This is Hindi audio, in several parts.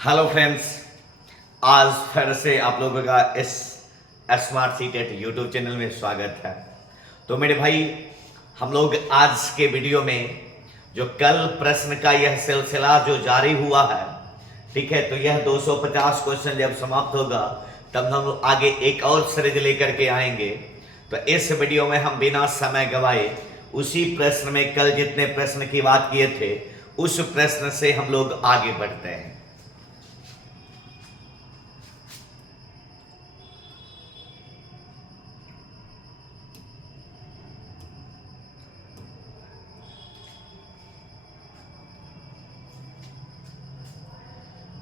हेलो फ्रेंड्स, आज फिर से आप लोगों का इस स्मार्ट सीटेट यूट्यूब चैनल में स्वागत है। तो मेरे भाई, हम लोग आज के वीडियो में जो कल प्रश्न का यह सिलसिला जो जारी हुआ है, ठीक है, तो यह 250 क्वेश्चन जब समाप्त होगा तब हम लोग आगे एक और सीरीज लेकर के आएंगे। तो इस वीडियो में हम बिना समय गवाए उसी प्रश्न में कल जितने प्रश्न की बात किए थे उस प्रश्न से हम लोग आगे बढ़ते हैं।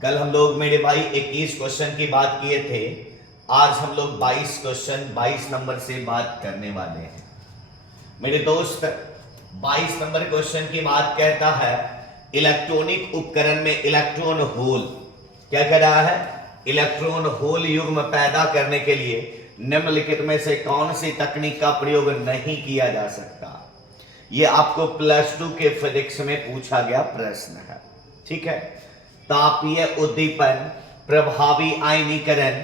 कल हम लोग मेरे भाई 21 क्वेश्चन की बात किए थे। आज हम लोग 22 क्वेश्चन 22 नंबर से बात करने वाले हैं। मेरे दोस्त, 22 नंबर क्वेश्चन की बात कहता है इलेक्ट्रॉनिक उपकरण में इलेक्ट्रॉन होल क्या कर रहा है, इलेक्ट्रॉन होल युग्म पैदा करने के लिए निम्नलिखित में से कौन सी तकनीक का प्रयोग नहीं किया जा सकता। यह आपको +2 के फिजिक्स में पूछा गया प्रश्न है। ठीक है, तापीय उद्दीपन, प्रभावी आयनीकरण,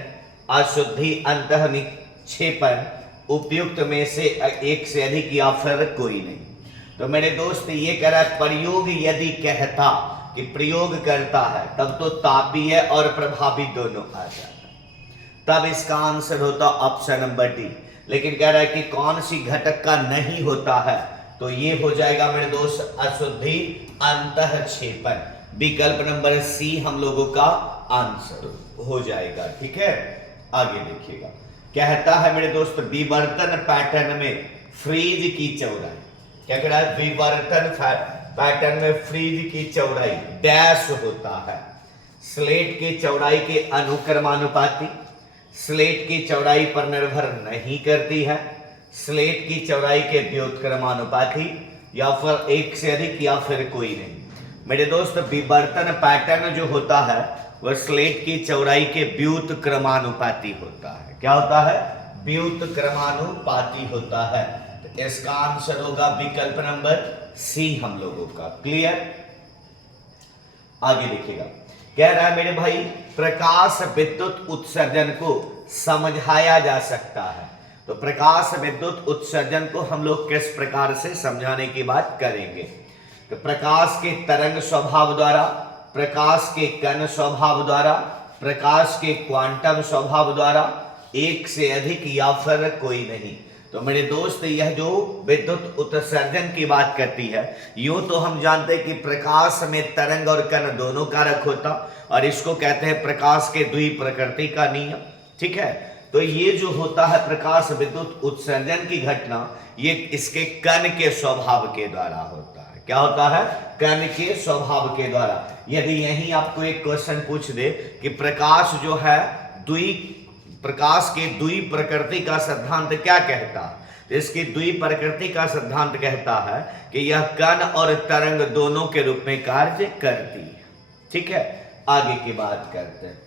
अशुद्धि, अंतः निक्षेपण, उपयुक्त में से एक से अधिक या फिर कोई नहीं। तो मेरे दोस्त, ये कह रहा है प्रयोग यदि कहता कि प्रयोग करता है तब तो तापीय और प्रभावी दोनों आ जाता, तब इसका आंसर होता ऑप्शन नंबर डी। लेकिन कह रहा है कि कौन सी घटक का नहीं होता है, तो ये हो जाएगा मेरे दोस्त अशुद्धि, अंतःक्षेपण। विकल्प नंबर सी हम लोगों का आंसर हो जाएगा। ठीक है, आगे देखिएगा। कहता है मेरे दोस्त विवर्तन पैटर्न में फ्रीज की चौड़ाई, क्या कह रहा है, विवर्तन पैटर्न में फ्रीज की चौड़ाई डैश होता है, स्लेट की चौड़ाई के अनुक्रमानुपाती, स्लेट की चौड़ाई पर निर्भर नहीं करती है, स्लेट की चौड़ाई के व्युत्क्रमानुपाती, या फिर एक से अधिक या फिर कोई नहीं। मेरे दोस्त, विवर्तन पैटर्न जो होता है वह स्लेट की चौड़ाई के व्युत्क्रमानुपाती होता है। क्या होता है, व्युत्क्रमानुपाती होता है। तो इसका आंसर होगा विकल्प नंबर सी हम लोगों का। क्लियर, आगे देखिएगा। कह रहा है मेरे भाई प्रकाश विद्युत उत्सर्जन को समझाया जा सकता है। तो प्रकाश विद्युत उत्सर्जन को हम लोग किस प्रकार से समझाने की बात करेंगे। तो प्रकाश के तरंग स्वभाव द्वारा, प्रकाश के कण स्वभाव द्वारा, प्रकाश के क्वांटम स्वभाव द्वारा, एक से अधिक या फिर कोई नहीं। तो मेरे दोस्त, यह जो विद्युत उत्सर्जन की बात करती है, यूं तो हम जानते हैं कि प्रकाश में तरंग और कण दोनों कारक होता, और इसको कहते हैं प्रकाश के द्वि प्रकृति का नियम। ठीक है, तो ये जो होता है प्रकाश विद्युत उत्सर्जन की घटना, ये इसके कण के स्वभाव के द्वारा होता है। क्या होता है, कण के स्वभाव के द्वारा। यदि यही आपको एक क्वेश्चन पूछ दे कि प्रकाश जो है प्रकाश के द्वि प्रकृति का सिद्धांत क्या कहता है, तो इसकी द्वि प्रकृति का सिद्धांत कहता है कि यह कण और तरंग दोनों के रूप में कार्य करती है। ठीक है, आगे की बात करते हैं।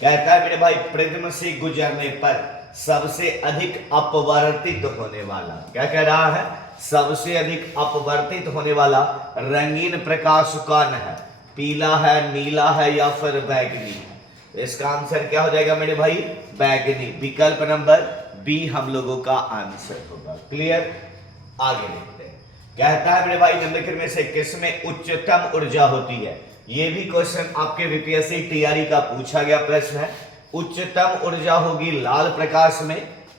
कहता है मेरे भाई प्रिज्म से गुजरने पर सबसे अधिक अपवर्तित होने वाला, क्या कह रहा है, सबसे अधिक अपवर्तित होने वाला रंगीन प्रकाश कौन है, पीला है, नीला है या फिर बैगनी है। इसका आंसर क्या हो जाएगा मेरे भाई, बैगनी। विकल्प नंबर बी हम लोगों का आंसर होगा। क्लियर, आगे देखते हैं। कहता है मेरे भाई निम्नलिखित में से किसमें उच्चतम ऊर्जा होती है। यह भी क्वेश्चन आपके बीपीएससी तैयारी का पूछा गया प्रश्न है। उच्चतम ऊर्जा होगी लाल प्रकाश में,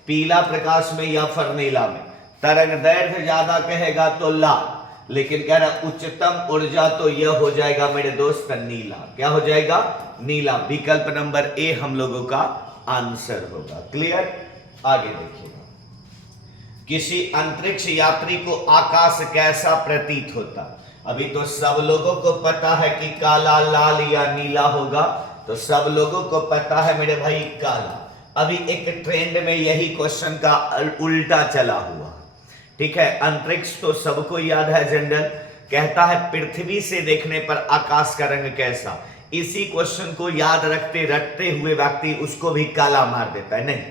पीला प्रकाश में या फिर नीला में। तरंग दैर्घ्य ज्यादा कहेगा तो लाल, लेकिन कह रहा उच्चतम ऊर्जा तो यह हो जाएगा मेरे दोस्त नीला। क्या हो जाएगा, नीला। विकल्प नंबर ए हम लोगों का आंसर होगा। क्लियर, आगे देखिएगा। किसी अंतरिक्ष यात्री को आकाश कैसा प्रतीत होता। अभी तो सब लोगों को पता है कि काला, लाल या नीला होगा, तो सब लोगों को पता है मेरे भाई काला। अभी एक ट्रेंड में यही क्वेश्चन का उल्टा चला हुआ। ठीक है, अंतरिक्ष तो सबको याद है जनरल, कहता है पृथ्वी से देखने पर आकाश का रंग कैसा। इसी क्वेश्चन को याद रखते रखते हुए व्यक्ति उसको भी काला मार देता है। नहीं,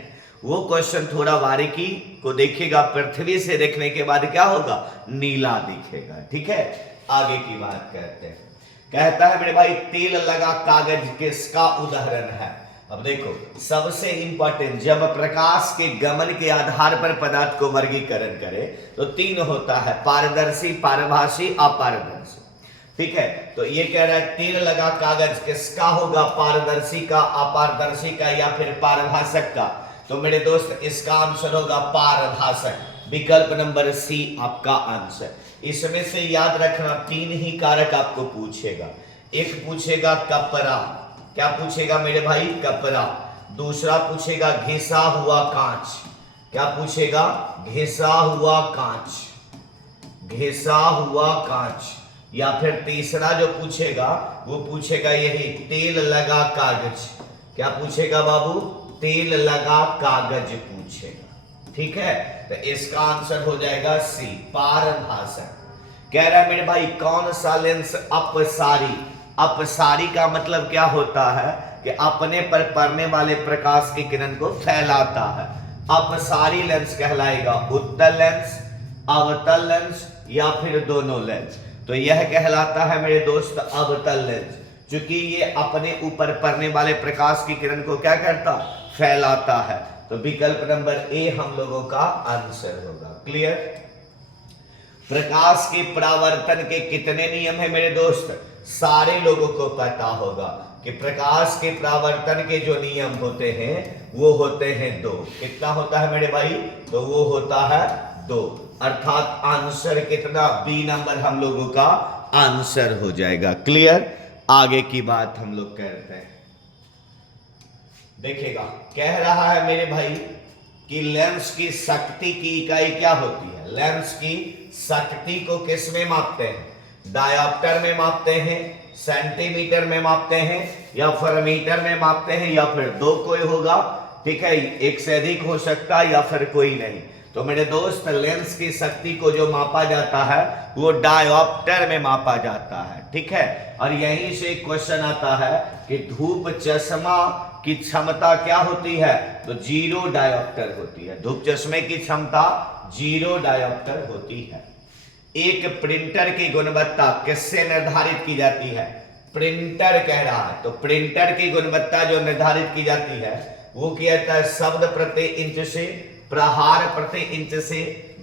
वो क्वेश्चन थोड़ा बारीकी को देखेगा, पृथ्वी से देखने के बाद क्या होगा, नीला दिखेगा। ठीक है, आगे की बात करते हैं। कहता है मेरे भाई तेल लगा कागज किसका उदाहरण है। अब देखो सबसे इंपॉर्टेंट, जब प्रकाश के गमन के आधार पर पदार्थ को वर्गीकरण करे तो तीन होता है, पारदर्शी, पारभासी, अपारदर्शी। ठीक है, तो ये कह रहा है तेल लगा कागज किसका होगा, पारदर्शी का, अपारदर्शी का या फिर पारभाषक का। तो मेरे दोस्त इसका आंसर होगा पारभाषक, विकल्प नंबर सी आपका आंसर। इसमें से याद रखना तीन ही कारक आपको पूछेगा। एक पूछेगा कपड़ा, क्या पूछेगा मेरे भाई, कपड़ा। दूसरा पूछेगा घिसा हुआ कांच, क्या पूछेगा, घिसा हुआ कांच, घिसा हुआ कांच। या फिर तीसरा जो पूछेगा वो पूछेगा यही तेल लगा कागज, क्या पूछेगा बाबू, तेल लगा कागज पूछेगा। ठीक है, तो इसका आंसर हो जाएगा सी, पारभाषक। कह रहा है मेरे भाई कौन सा लेंस अपसारी, अपसारी का मतलब क्या होता है कि अपने पर पड़ने वाले प्रकाश की किरण को फैलाता है। अपसारी लेंस कहलाएगा उत्तल लेंस, अवतल लेंस या फिर दोनों लेंस। तो यह कहलाता है मेरे दोस्त अवतल लेंस, क्योंकि ये अपने ऊपर पड़ने वाले प्रकाश की किरण को क्या करता, फैलाता है। तो विकल्प नंबर ए हम लोगों का आंसर होगा। क्लियर। प्रकाश के परावर्तन के कितने नियम है मेरे दोस्त, सारे लोगों को पता होगा कि प्रकाश के परावर्तन के जो नियम होते हैं वो होते हैं दो। कितना होता है मेरे भाई, तो वो होता है दो, अर्थात आंसर कितना, बी नंबर हम लोगों का आंसर हो जाएगा। क्लियर। आगे की बात हम लोग करते हैं। देखिएगा कह रहा है मेरे भाई कि लेंस की शक्ति की इकाई क्या होती है। लेंस की शक्ति को किस में मापते हैं, डायोप्टर में मापते हैं, सेंटीमीटर में मापते हैं या फिर मीटर में मापते हैं, या फिर दो कोई होगा। ठीक है, एक से अधिक हो सकता है या फिर कोई नहीं। तो मेरे दोस्त लेंस की शक्ति को जो मापा जाता है वो डायोप्टर में मापा जाता है। ठीक है, और यहीं से क्वेश्चन आता है कि धूप चश्मा की क्षमता क्या होती है, तो 0 डायोप्टर होती है। धूप चश्मे की क्षमता 0 डायोप्टर होती है। एक प्रिंटर की गुणवत्ता किससे निर्धारित की जाती है, प्रिंटर कह रहा है। तो प्रिंटर की गुणवत्ता जो निर्धारित की जाती है वो क्या होता है, शब्द प्रति इंच से, प्रहार प्रति इंच से,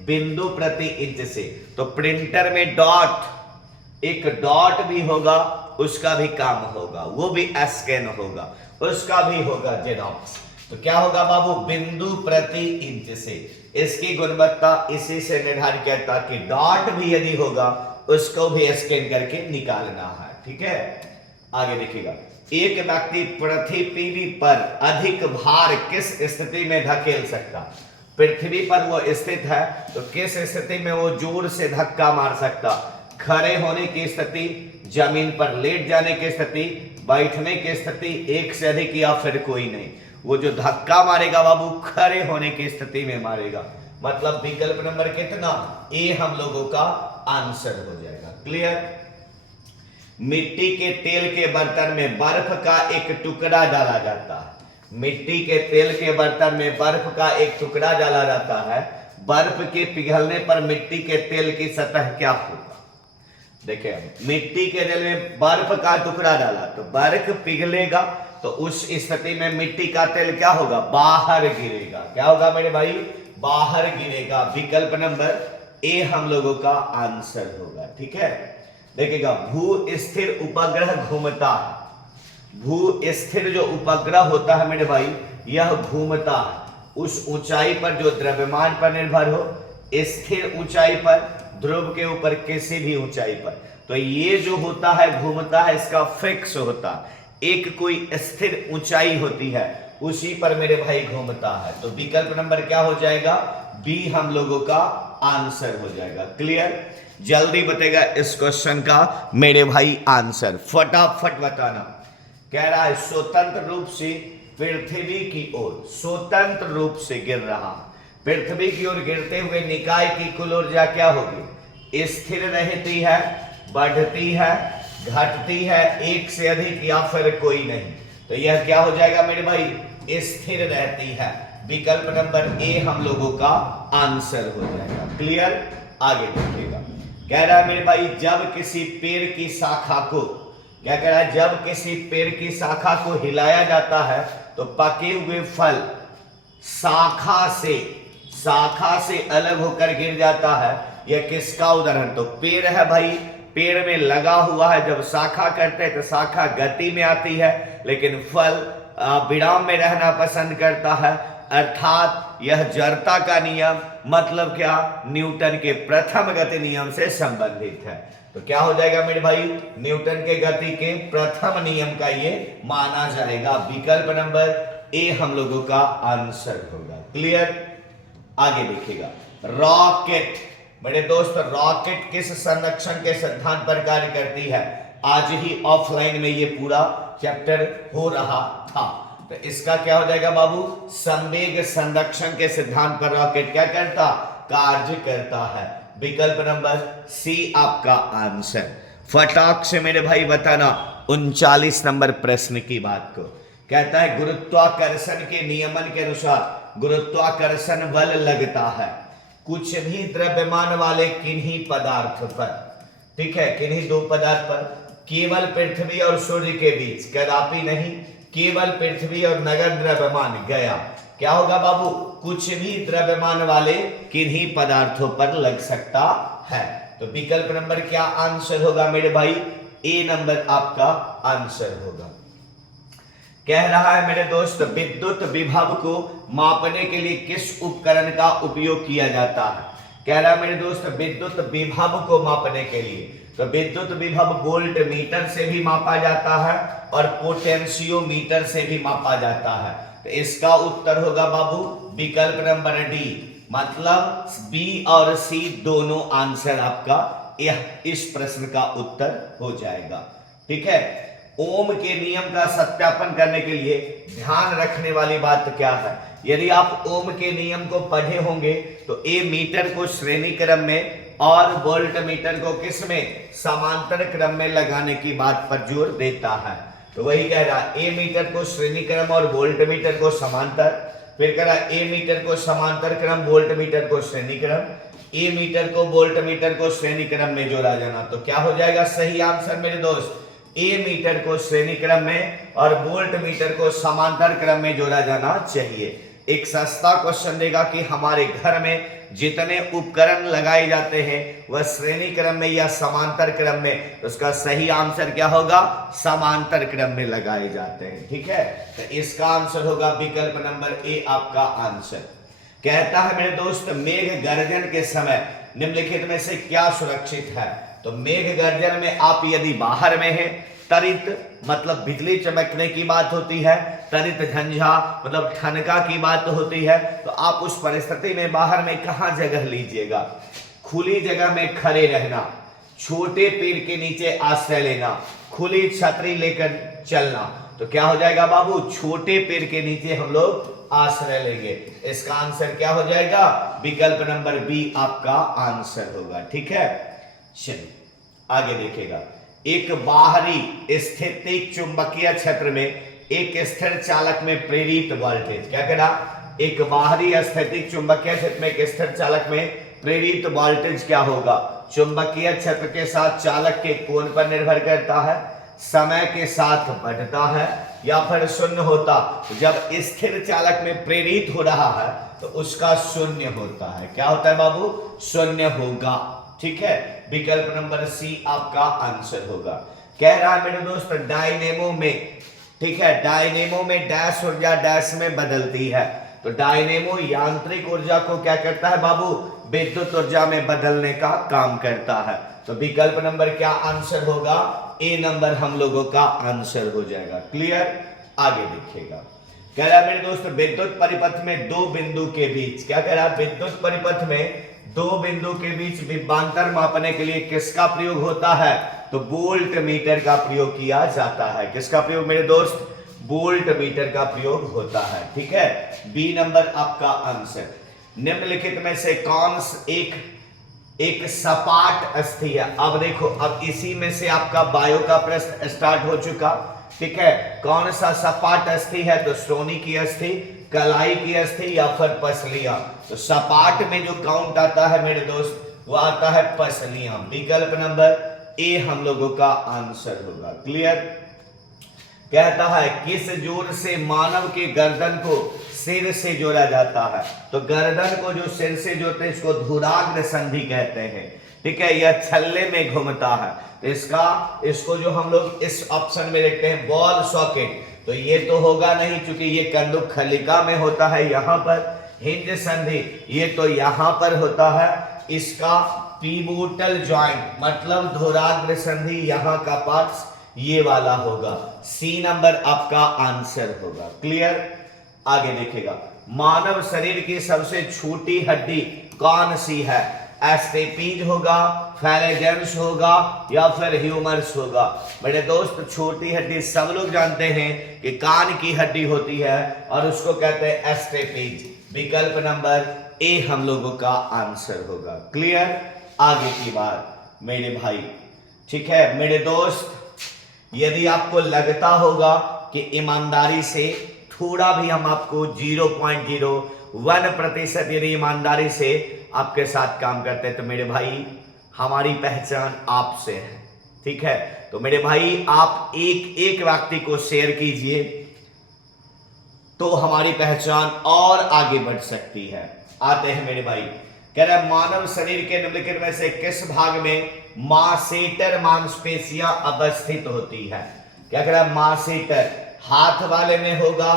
बिंदु प्रति इंच से। तो प्रिंटर में डॉट, एक डॉट भी होगा, उसका भी काम होगा, वो भी स्कैन होगा, उसका भी होगा जेरॉक्स। तो क्या होगा बाबू, बिंदु प्रति इंच से। इसकी गुणवत्ता इसी से निर्धारित करता कि डॉट भी यदि होगा उसको भी स्कैन करके निकालना है। ठीक है, आगे देखिएगा। एक व्यक्ति पृथ्वी पर अधिक भार किस स्थिति में धकेल सकता, पृथ्वी पर वो स्थित है तो किस स्थिति में वो जोर से धक्का मार सकता, खड़े होने की स्थिति, जमीन पर लेट जाने की स्थिति, बैठने की स्थिति, एक से अधिक या फिर कोई नहीं। वो जो धक्का मारेगा बाबू खड़े होने की स्थिति में मारेगा। मतलब विकल्प नंबर कितना, ए हम लोगों का आंसर हो जाएगा। क्लियर। मिट्टी के तेल के बर्तन में बर्फ का एक टुकड़ा डाला जाता है। मिट्टी के तेल के बर्तन में बर्फ का एक टुकड़ा डाला जाता है। बर्फ के पिघलने पर मिट्टी के तेल की सतह क्या होगा। देखिए मिट्टी के तेल में बर्फ का टुकड़ा डाला तो बर्फ पिघलेगा, तो उस स्थिति में मिट्टी का तेल क्या होगा, बाहर गिरेगा। क्या होगा मेरे भाई, बाहर गिरेगा। विकल्प नंबर ए हम लोगों का आंसर होगा। ठीक है, देखिएगा भू स्थिर उपग्रह घूमता है। भू स्थिर जो उपग्रह होता है मेरे भाई यह घूमता है उस ऊंचाई पर जो द्रव्यमान पर निर्भर हो, स्थिर ऊंचाई पर, ध्रुव के ऊपर, किसी भी ऊंचाई पर। तो ये जो होता है घूमता है, इसका फिक्स होता है, एक कोई स्थिर ऊंचाई होती है उसी पर मेरे भाई घूमता है। तो विकल्प नंबर क्या हो जाएगा, बी हम लोगों का आंसर हो जाएगा। क्लियर। जल्दी बताएगा इस क्वेश्चन का मेरे भाई आंसर, फटाफट बताना। कह रहा है स्वतंत्र रूप से पृथ्वी की ओर, स्वतंत्र रूप से गिर रहा, पृथ्वी की ओर गिरते हुए निकाय की कुल ऊर्जा क्या होगी, स्थिर रहती है, बढ़ती है, घटती है, एक से अधिक या फिर कोई नहीं। तो यह क्या हो जाएगा मेरे भाई, स्थिर रहती है। विकल्प नंबर ए हम लोगों का आंसर हो जाएगा। क्लियर। आगे देखिएगा, कह रहा है मेरे भाई जब किसी पेड़ की शाखा को क्या कह रहा है, जब किसी पेड़ की शाखा को हिलाया जाता है तो पके हुए फल शाखा से अलग होकर गिर जाता है। यह किसका उदाहरण, तो पेड़ है भाई, पेड़ में लगा हुआ है, जब शाखा करते हैं तो शाखा गति में आती है, लेकिन फल विराम में रहना पसंद करता है, अर्थात यह जड़ता का नियम, मतलब क्या, न्यूटन के प्रथम गति नियम से संबंधित है। तो क्या हो जाएगा मेरे भाई, न्यूटन के गति के प्रथम नियम का ये माना जाएगा। विकल्प नंबर ए हम लोगों का आंसर होगा। क्लियर, आगे देखिएगा। रॉकेट, मेरे दोस्त रॉकेट किस संरक्षण के सिद्धांत पर कार्य करती है, आज ही ऑफलाइन में ये पूरा चैप्टर हो रहा था। तो इसका क्या हो जाएगा बाबू, संवेग संरक्षण के सिद्धांत पर रॉकेट क्या करता, कार्य करता है। विकल्प नंबर सी आपका आंसर। फटाक से मेरे भाई बताना 39 नंबर प्रश्न की बात को। कहता है गुरुत्वाकर्षण के नियमन के अनुसार गुरुत्वाकर्षण बल लगता है कुछ भी द्रव्यमान वाले किन्हीं पदार्थ पर, ठीक है, किन्हीं दो पदार्थ पर, केवल पृथ्वी और सूर्य के बीच, कदापि नहीं, केवल पृथ्वी और नगण्य द्रव्यमान गया। क्या होगा बाबू, कुछ भी द्रव्यमान वाले किन्हीं पदार्थों पर लग सकता है। तो विकल्प नंबर क्या आंसर होगा मेरे भाई, ए नंबर आपका आंसर होगा। कह रहा है मेरे दोस्त विद्युत विभव को मापने के लिए किस उपकरण का उपयोग किया जाता है। कह रहा है मेरे दोस्त विद्युत विभव को मापने के लिए, तो विद्युत विभव वोल्ट मीटर से भी मापा जाता है और पोटेंशियोमीटर से भी मापा जाता है। तो इसका उत्तर होगा बाबू विकल्प नंबर डी, मतलब बी और सी दोनों आंसर आपका यह इस प्रश्न का उत्तर हो जाएगा। ठीक है, ओम के नियम का सत्यापन करने के लिए ध्यान रखने वाली बात क्या है। यदि आप ओम के नियम को पढ़े होंगे तो ए मीटर को श्रेणी क्रम में और वोल्ट मीटर को किस में, समांतर क्रम में लगाने की बात पर जोर देता है। तो वही कह रहा है, ए मीटर को श्रेणी क्रम और वोल्ट मीटर को समांतर, फिर कह रहा है ए मीटर को समांतर क्रम, वोल्ट मीटर को श्रेणी क्रम, ए मीटर को वोल्ट मीटर को श्रेणी क्रम में जोड़ा जाना। तो क्या हो जाएगा सही आंसर मेरे दोस्त, ए मीटर को श्रेणी क्रम में और वोल्ट मीटर को समांतर क्रम में जोड़ा जाना चाहिए। एक सस्ता क्वेश्चन देगा कि हमारे घर में जितने उपकरण लगाए जाते हैं वह श्रेणी क्रम में या समांतर क्रम में, तो उसका सही आंसर क्या होगा, समांतर क्रम में लगाए जाते हैं। ठीक है, तो इसका आंसर होगा विकल्प नंबर ए आपका आंसर। कहता है मेरे दोस्त मेघ गर्जन के समय निम्नलिखित में से क्या सुरक्षित है। तो मेघ गर्जन में आप यदि बाहर में हैं, तरित मतलब बिजली चमकने की बात होती है, तरित झंझा मतलब ठनका की बात होती है, तो आप उस परिस्थिति में बाहर में कहां जगह लीजिएगा, खुली जगह में खड़े रहना, छोटे पेड़ के नीचे आश्रय लेना, खुली छतरी लेकर चलना। तो क्या हो जाएगा बाबू, छोटे पेड़ के नीचे हम लोग आश्रय लेंगे। इसका आंसर क्या हो जाएगा, विकल्प नंबर बी आपका आंसर होगा। ठीक है, चलिए आगे देखिएगा। एक बाहरी स्थितिक चुंबकीय क्षेत्र में एक स्थिर चालक में प्रेरित वोल्टेज, क्या कह रहा, एक बाहरी स्थितिक चुंबकीय क्षेत्र में एक स्थिर चालक में प्रेरित वोल्टेज क्या होगा, चुंबकीय क्षेत्र के साथ चालक के कोण पर निर्भर करता है, समय के साथ बढ़ता है या फिर शून्य होता। जब स्थिर चालक में प्रेरित हो रहा है तो उसका शून्य होता है। क्या होता है बाबू, शून्य होगा। ठीक है, विकल्प नंबर सी आपका आंसर होगा। कह रहा है मेरे दोस्त डायनेमो में, ठीक है, डायनेमो में डैश ऊर्जा डैश में बदलती है। तो डायनेमो यांत्रिक ऊर्जा को क्या करता है बाबू, विद्युत ऊर्जा में बदलने का काम करता है। तो विकल्प नंबर क्या आंसर होगा, ए नंबर हम लोगों का आंसर हो जाएगा। क्लियर, आगे देखिएगा। कह रहा है मेरे दोस्त विद्युत परिपथ में दो बिंदु के बीच, क्या कह रहा है, विद्युत परिपथ में दो बिंदु के बीच विभवांतर मापने के लिए किसका प्रयोग होता है। तो वोल्ट मीटर का प्रयोग किया जाता है। किसका प्रयोग मेरे दोस्त, वोल्ट मीटर का प्रयोग होता है। ठीक है, बी नंबर आपका आंसर। निम्नलिखित में से कौन एक सपाट अस्थि है। अब देखो, अब इसी में से आपका बायो का प्रश्न स्टार्ट हो चुका। ठीक है, कौन सा सपाट अस्थि है, तो श्रोणी की अस्थि, कलाई की अस्थि या फिर पसलियां। तो सपाट में जो काउंट आता है मेरे दोस्त वो आता है पसलियां। विकल्प नंबर ए हम लोगों का आंसर होगा। क्लियर। कहता है किस जोड़ से मानव के गर्दन को सिर से जोड़ा जाता है। तो गर्दन को जो सिर से जोड़ते हैं इसको धुराग्र संधि कहते हैं। ठीक है, यह छल्ले में घूमता है। तो इसको जो हम लोग इस ऑप्शन में देखते हैं बॉल सॉकेट, तो ये तो होगा नहीं क्योंकि ये कंदुक खलिका में होता है। यहाँ पर हिंज संधि, ये तो यहाँ पर होता है। इसका पिवोटल जॉइंट मतलब धुराग्र संधि, यहाँ का पार्ट ये वाला होगा। सी नंबर आपका आंसर होगा। क्लियर। आगे देखेगा, मानव शरीर की सबसे छोटी हड्डी कौन सी है। एस्टेपीज होगा, फैलेजेंस होगा या फिर ह्यूमरस होगा। मेरे दोस्त छोटी हड्डी सब लोग जानते हैं कि कान की हड्डी होती है और उसको कहते हैं एस्टेपीज। विकल्प नंबर ए हम लोगों का आंसर होगा। क्लियर। आगे की बात मेरे भाई, ठीक है मेरे दोस्त, यदि आपको लगता होगा कि ईमानदारी से थोड़ा भी हम आपको 0.01% यदि ईमानदारी से आपके साथ काम करते हैं तो मेरे भाई हमारी पहचान आपसे है। ठीक है, तो मेरे भाई आप एक एक व्यक्ति को शेयर कीजिए तो हमारी पहचान और आगे बढ़ सकती है। आते हैं मेरे भाई, कह रहा है मानव शरीर के निम्नलिखित में से किस भाग में मासेटर मांसपेशियां अवस्थित होती है। क्या कह रहा है, मासेटर हाथ वाले में होगा,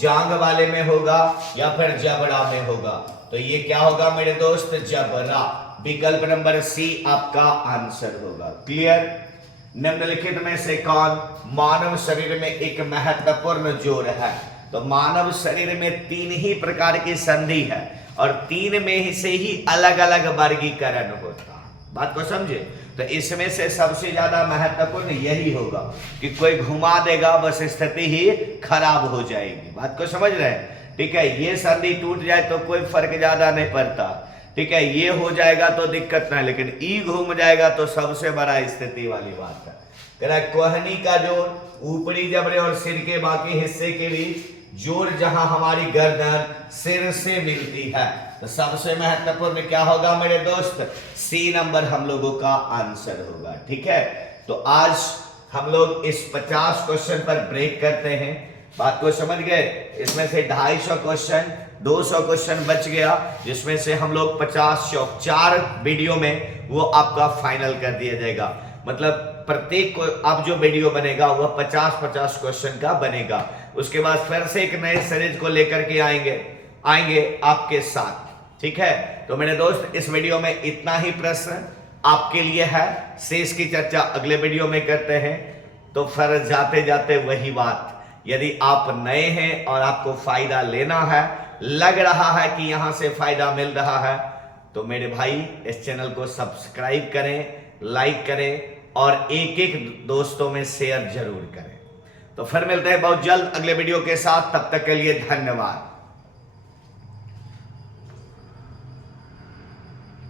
जांग वाले में होगा या फिर जबड़ा में होगा। तो ये क्या होगा मेरे दोस्त, जबड़ा। विकल्प नंबर सी आपका आंसर होगा। क्लियर। निम्नलिखित में से कौन मानव शरीर में एक महत्वपूर्ण जोड़ है। तो मानव शरीर में 3 ही प्रकार की संधि है और 3 में से ही अलग अलग वर्गीकरण होता है। बात को समझे। तो इसमें से सबसे ज्यादा महत्वपूर्ण यही होगा कि कोई घुमा देगा बस स्थिति ही खराब हो जाएगी। बात को समझ रहे हैं। ठीक है, ये संधि टूट जाए तो कोई फर्क ज्यादा नहीं पड़ता। ठीक है, ये हो जाएगा तो दिक्कत नहीं, लेकिन ई घूम जाएगा तो सबसे बड़ा स्थिति वाली बात है। कह रहा है कोहनी का जोड़ ऊपरी जबड़े और सिर के बाकी हिस्से के बीच जोड़ जहां हमारी गर्दन सिर से मिलती है। तो सबसे महत्वपूर्ण क्या होगा मेरे दोस्त, सी नंबर हम लोगों का आंसर होगा। ठीक है, तो आज हम लोग इस 50 क्वेश्चन पर ब्रेक करते हैं। बात को समझ गए। इसमें से 250 क्वेश्चन, 200 क्वेश्चन बच गया जिसमें से हम लोग 50 4 वीडियो में वो आपका फाइनल कर दिया जाएगा। मतलब प्रत्येक को अब जो वीडियो बनेगा वह 50-50 क्वेश्चन का बनेगा। उसके बाद फिर से एक नए सीरीज को लेकर के आएंगे आपके साथ। ठीक है, तो मेरे दोस्त इस वीडियो में इतना ही प्रश्न आपके लिए है। शेष की चर्चा अगले वीडियो में करते हैं। तो फिर जाते जाते वही बात, यदि आप नए हैं और आपको फायदा लेना है, लग रहा है कि यहां से फायदा मिल रहा है, तो मेरे भाई इस चैनल को सब्सक्राइब करें, लाइक करें और एक एक दोस्तों में शेयर जरूर करें। तो फिर मिलते हैं बहुत जल्द अगले वीडियो के साथ। तब तक के लिए धन्यवाद।